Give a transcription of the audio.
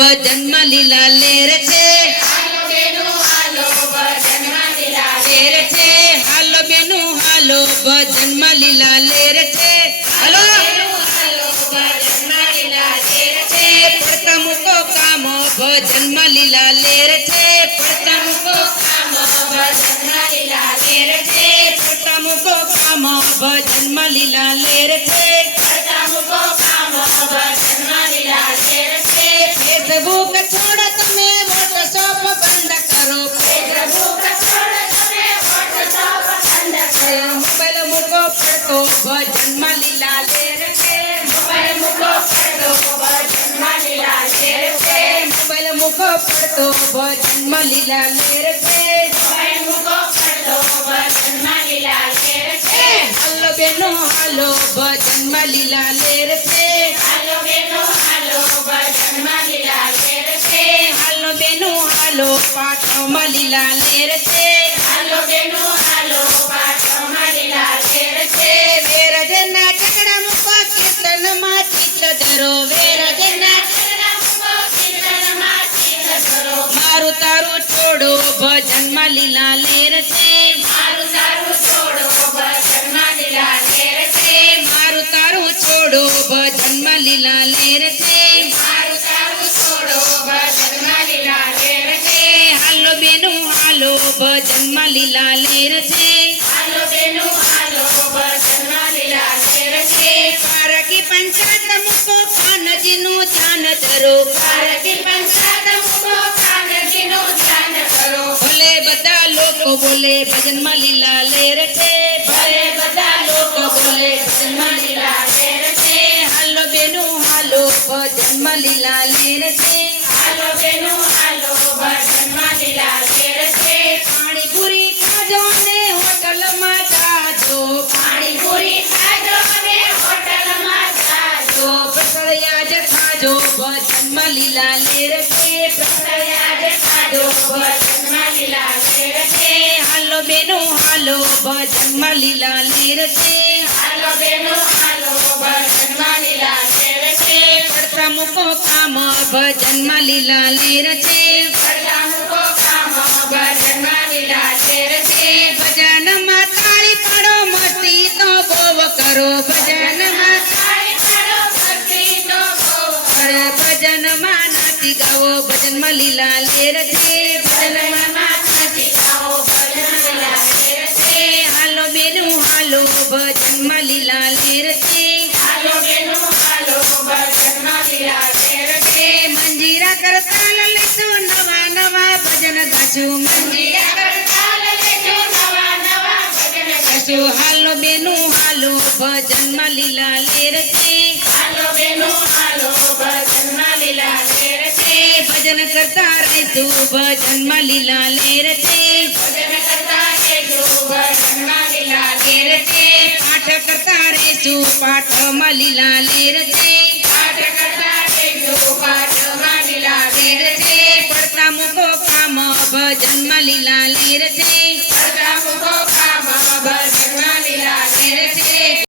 ભજનમાં લીલા લેર છે હાલો બેનો હાલો ભજનમાં લીલા લેર છે હાલો બેનો હાલો ભજનમાં લીલા લેર છે હાલો હાલો ભજનમાં લીલા લેર છે પડતા મૂકો કામ ભજનમાં લીલા લેર છે પડતા મૂકો કામ ભજનમાં લીલા લેર છે પડતા મૂકો કામ ભજનમાં લીલા લેર છે પડતા મૂકો કામ ભજનમાં લીલા લેર છે ફેસબુક છોડો તમે વોટ્સઅપ બંધ કરો ફેસબુક છોડો તમે વોટ્સઅપ બંધ કરો મોબાઈલ મૂકો પડતો ભજનમાં લીલા લેર છે મોબાઈલ મૂકો પડતો ભજનમાં લીલા લેર છે મોબાઈલ મૂકો પડતો ભજનમાં લીલા લેર છે મોબાઈલ મૂકો પડતો ભજનમાં લીલા લેર છે હાલો બેનો હાલો ભજનમાં લીલા લેર છે હાલો બેનો હાલો ભજનમાં લીલા લેર છે હાલો બેનો હાલો પાઠમાં લીલા લેર છે હાલો બેનો હાલો પાઠમાં લીલા લેર છે વેરજના ઠકડા મૂકો કીર્તનમાં ચિત્ત ધરો વેરજના ચરણા મૂકો કીર્તનમાં ચિત્ત ધરો મારું તારું છોડો ભજનમાં લીલા લેર છે મારું તારું છોડો ભજનમાં લીલા લેર છે મારું તારું છોડો ભજનમાં લીલા લેર છે મારું તારું છોડો ભજનમાં લીલા લેર છે હાલો બેનો હાલો ભજનમાં લીલા લેર છે હાલો બેનો હાલો ભજનમાં લીલા લેર છે પારકી પંચાયત મૂકો કાનજીનું ધ્યાન ધરો ભારતી પંચાયત મૂકો કાનજીનું ધ્યાન કરો ભલે બધા લોકો બોલે ભજનમાં લીલા લેર છે ભલે બધા લોકો બોલે ભજનમાં લીલા લેર છે હાલો બેનો હાલો ભજનમાં લીલા લેર છે હાલો બેનો હાલો ભજનમાં લીલા લેર છે પાણીપુરી ખાજો ને હોટલમાં જાજો પાણીપુરી ખાજો અને હોટલમાં જાજો પ્રસળિયા જ ખાજો ભજનમાં લીલા લેર છે પ્રસયાદ ખાજો ભજનમાં લીલા લેર છે હાલો બેનો હાલો ભજનમાં લીલા લેર છે હાલો બેનો હાલો ભજનમાં લીલા લેર છે પડતા મૂકો કામ ભજનમાં લીલા લેર છે પડતા મૂકો કામ ભજનમાં લીલા લેર છે ભજનમાં તાળી પાડો મસ્તી તો બહુ કરો ભજનમાં તાળી પાડો ભક્તિ તો બહુ અરે ભજનમાં નાચી ગાઓ ભજનમાં લીલા લેર છે ભજનમાં માતાજી આવો ભજન લીલા લેર છે હાલો બેનો હાલો ભજનમાં લીલા લેર છે હાલો બેનો હાલો ભજનમાં લીલા લેર છે મંજીરા કરતા લઈશું નવા નવા ભજન ગાશું મંજીરા કરતા લેજો નવા નવા ભજન ગાશું હાલો બેનો હાલો ભજનમાં લીલા લેર છે હાલો બેનો હાલો ભજનમાં લીલા લેર છે ભજન કરતા રહીશું ભજનમાં લીલા લેર છે ભજન કરતા લેજો ભજનમાં લીલા લેર છે પાઠ કરતા રહીશું પાઠમાં લીલા લેર છે પાઠ કરતા લેજો પાઠમાં લીલા લેર છે પડતા મૂકો કામ ભજનમાં લીલા લેર છે